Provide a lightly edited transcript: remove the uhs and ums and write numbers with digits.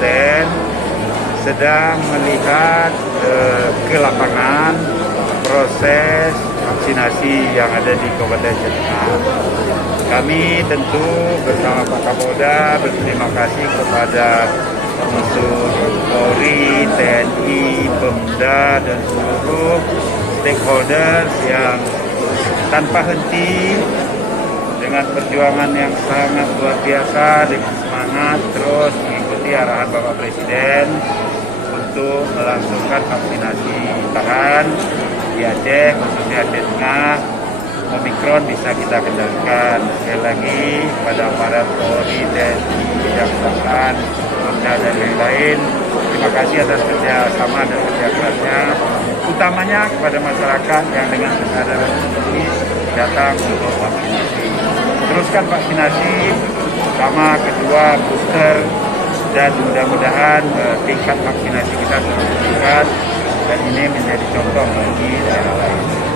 Kabupaten sedang melihat ke lapangan proses vaksinasi yang ada di Kabupaten Jatinangor. Kami tentu bersama Pak Kapolda berterima kasih kepada unsur Polri, TNI, Pemda, dan seluruh stakeholders yang tanpa henti dengan perjuangan yang sangat luar biasa, dengan semangat terus mengikuti arahan Bapak Presiden untuk melangsungkan vaksinasi tahan di Aceh, khususnya Aceh Tengah. Omikron bisa kita kendalikan. Sekali lagi pada aparat Polri, TNI, Kejaksaan, Pemda, dan lain-lain, terima kasih atas kerjasama dan kerja kerasnya, utamanya kepada masyarakat yang dengan kesadaran ini datang untuk vaksinasi. Teruskan vaksinasi, pertama, kedua, booster, dan mudah-mudahan tingkat vaksinasi kita terus meningkat dan ini menjadi contoh bagi daerah lain.